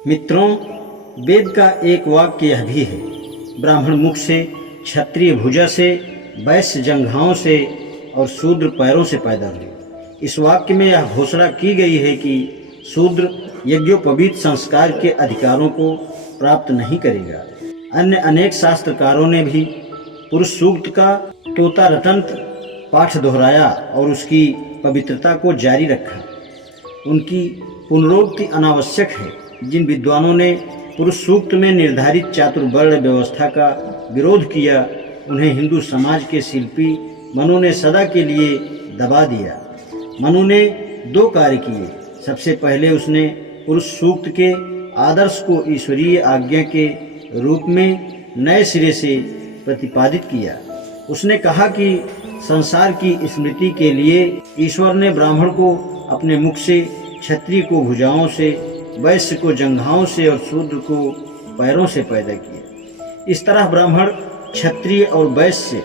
मित्रों, वेद का एक वाक्य यह भी है, ब्राह्मण मुख से, क्षत्रिय भुजा से, वैश्य जंघाओं से और शूद्र पैरों से पैदा हुए। इस वाक्य में यह घोषणा की गई है कि शूद्र यज्ञोपवीत संस्कार के अधिकारों को प्राप्त नहीं करेगा। अन्य अनेक शास्त्रकारों ने भी पुरुष सूक्त का तोता रटंत पाठ दोहराया और उसकी पवित्रता को जारी रखा। उनकी पुनरोक्ति अनावश्यक है। जिन विद्वानों ने पुरुष सूक्त में निर्धारित चातुर्वर्ण व्यवस्था का विरोध किया, उन्हें हिंदू समाज के शिल्पी मनु ने सदा के लिए दबा दिया। मनु ने दो कार्य किए। सबसे पहले उसने पुरुष सूक्त के आदर्श को ईश्वरीय आज्ञा के रूप में नए सिरे से प्रतिपादित किया। उसने कहा कि संसार की स्मृति के लिए ईश्वर ने ब्राह्मण को अपने मुख से, क्षत्रिय को भुजाओं से, वैश्य को जंघाओं से और शूद्र को पैरों से पैदा किया। इस तरह ब्राह्मण, क्षत्रिय और वैश्य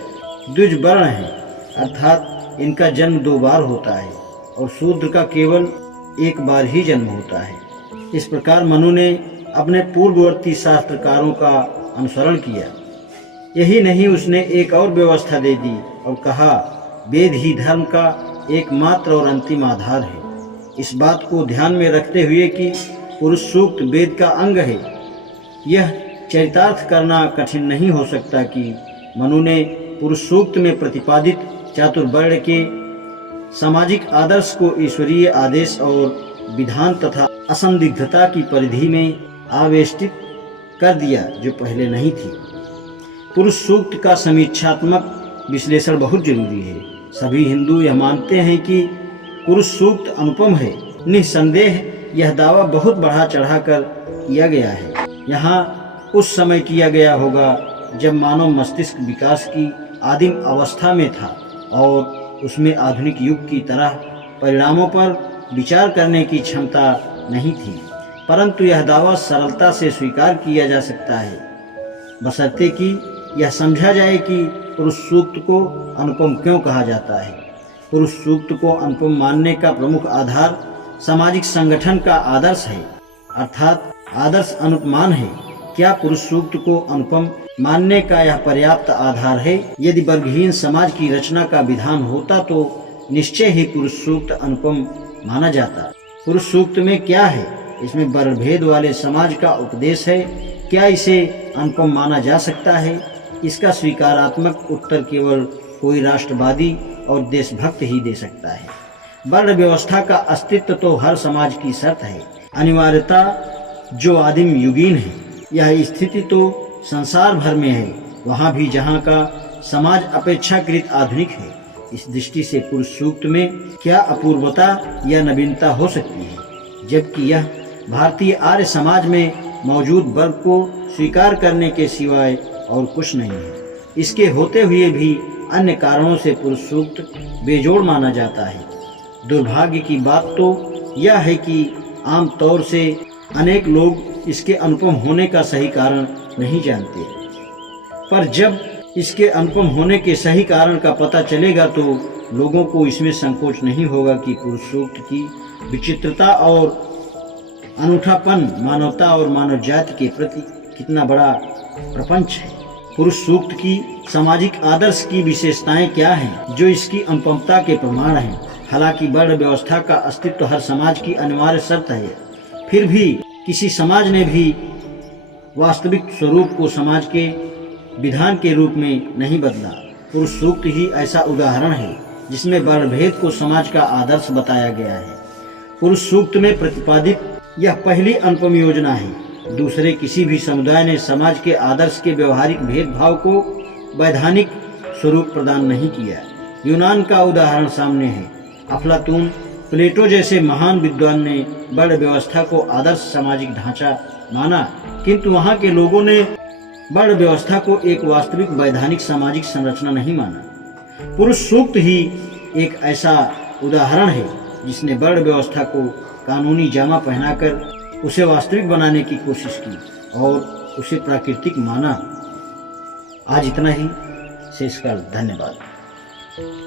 द्विज वर्ण हैं, अर्थात इनका जन्म 2 बार होता है और शूद्र का केवल 1 बार ही जन्म होता है। इस प्रकार मनु ने अपने पूर्ववर्ती शास्त्रकारों का अनुसरण किया। यही नहीं, उसने एक और व्यवस्था दे दी और कहा, वेद ही धर्म का एकमात्र और अंतिम आधार है। इस बात को ध्यान में रखते हुए कि पुरुष सूक्त वेद का अंग है, यह चरितार्थ करना कठिन नहीं हो सकता कि मनु ने पुरुष सूक्त में प्रतिपादित चातुर्वर्ण के सामाजिक आदर्श को ईश्वरीय आदेश और विधान तथा असंदिग्धता की परिधि में आवेष्टित कर दिया, जो पहले नहीं थी। पुरुष सूक्त का समीक्षात्मक विश्लेषण बहुत जरूरी है। सभी हिंदू यह मानते हैं कि पुरुष सूक्त अनुपम है। निस्संदेह यह दावा बहुत बढ़ा चढ़ाकर किया गया है। यहाँ उस समय किया गया होगा जब मानव मस्तिष्क विकास की आदिम अवस्था में था और उसमें आधुनिक युग की तरह परिणामों पर विचार करने की क्षमता नहीं थी। परंतु यह दावा सरलता से स्वीकार किया जा सकता है, बशर्ते कि यह समझा जाए कि पुरुष सूक्त को अनुपम क्यों कहा जाता है। पुरुष सूक्त को अनुपम मानने का प्रमुख आधार सामाजिक संगठन का आदर्श है, अर्थात आदर्श अनुपमान है। क्या पुरुष सूक्त को अनुपम मानने का यह पर्याप्त आधार है? यदि वर्गहीन समाज की रचना का विधान होता तो निश्चय ही पुरुष सूक्त अनुपम माना जाता। पुरुष सूक्त में क्या है? इसमें वर्णभेद वाले समाज का उपदेश है। क्या इसे अनुपम माना जा सकता है? इसका स्वीकारात्मक उत्तर केवल कोई राष्ट्रवादी और देशभक्त ही दे सकता है। वर्ण व्यवस्था का अस्तित्व तो हर समाज की शर्त है, अनिवार्यता जो आदिम युगीन है। यह स्थिति तो संसार भर में है, वहाँ भी जहाँ का समाज अपेक्षाकृत आधुनिक है। इस दृष्टि से पुरुष सूक्त में क्या अपूर्वता या नवीनता हो सकती है, जबकि यह भारतीय आर्य समाज में मौजूद वर्ग को स्वीकार करने के सिवाय और कुछ नहीं है। इसके होते हुए भी अन्य कारणों से पुरुष सूक्त बेजोड़ माना जाता है। दुर्भाग्य की बात तो यह है कि आम तौर से अनेक लोग इसके अनुपम होने का सही कारण नहीं जानते, पर जब इसके अनुपम होने के सही कारण का पता चलेगा तो लोगों को इसमें संकोच नहीं होगा कि पुरुष सूक्त की विचित्रता और अनूठापन मानवता और मानव जाति के प्रति कितना बड़ा प्रपंच है। पुरुष सूक्त की सामाजिक आदर्श की विशेषताएं क्या हैं जो इसकी अनुपमता के प्रमाण हैं? हालांकि वर्ण व्यवस्था का अस्तित्व हर समाज की अनिवार्य शर्त है, फिर भी किसी समाज ने भी वास्तविक स्वरूप को समाज के विधान के रूप में नहीं बदला। पुरुष सूक्त ही ऐसा उदाहरण है जिसमें वर्णभेद को समाज का आदर्श बताया गया है। पुरुष सूक्त में प्रतिपादित यह पहली अनुपम योजना है। दूसरे किसी भी समुदाय ने समाज के आदर्श के व्यवहारिक भेदभाव को वैधानिक स्वरूप प्रदान नहीं किया। यूनान का उदाहरण सामने है। अफलातून, प्लेटो जैसे महान विद्वान ने वर्ण व्यवस्था को आदर्श सामाजिक ढांचा माना, किंतु वहाँ के लोगों ने वर्ण व्यवस्था को एक वास्तविक वैधानिक सामाजिक संरचना नहीं माना। पुरुष सूक्त ही एक ऐसा उदाहरण है जिसने वर्ण व्यवस्था को कानूनी जामा पहनाकर उसे वास्तविक बनाने की कोशिश की और उसे प्राकृतिक माना। आज इतना ही। शेषकाल। धन्यवाद।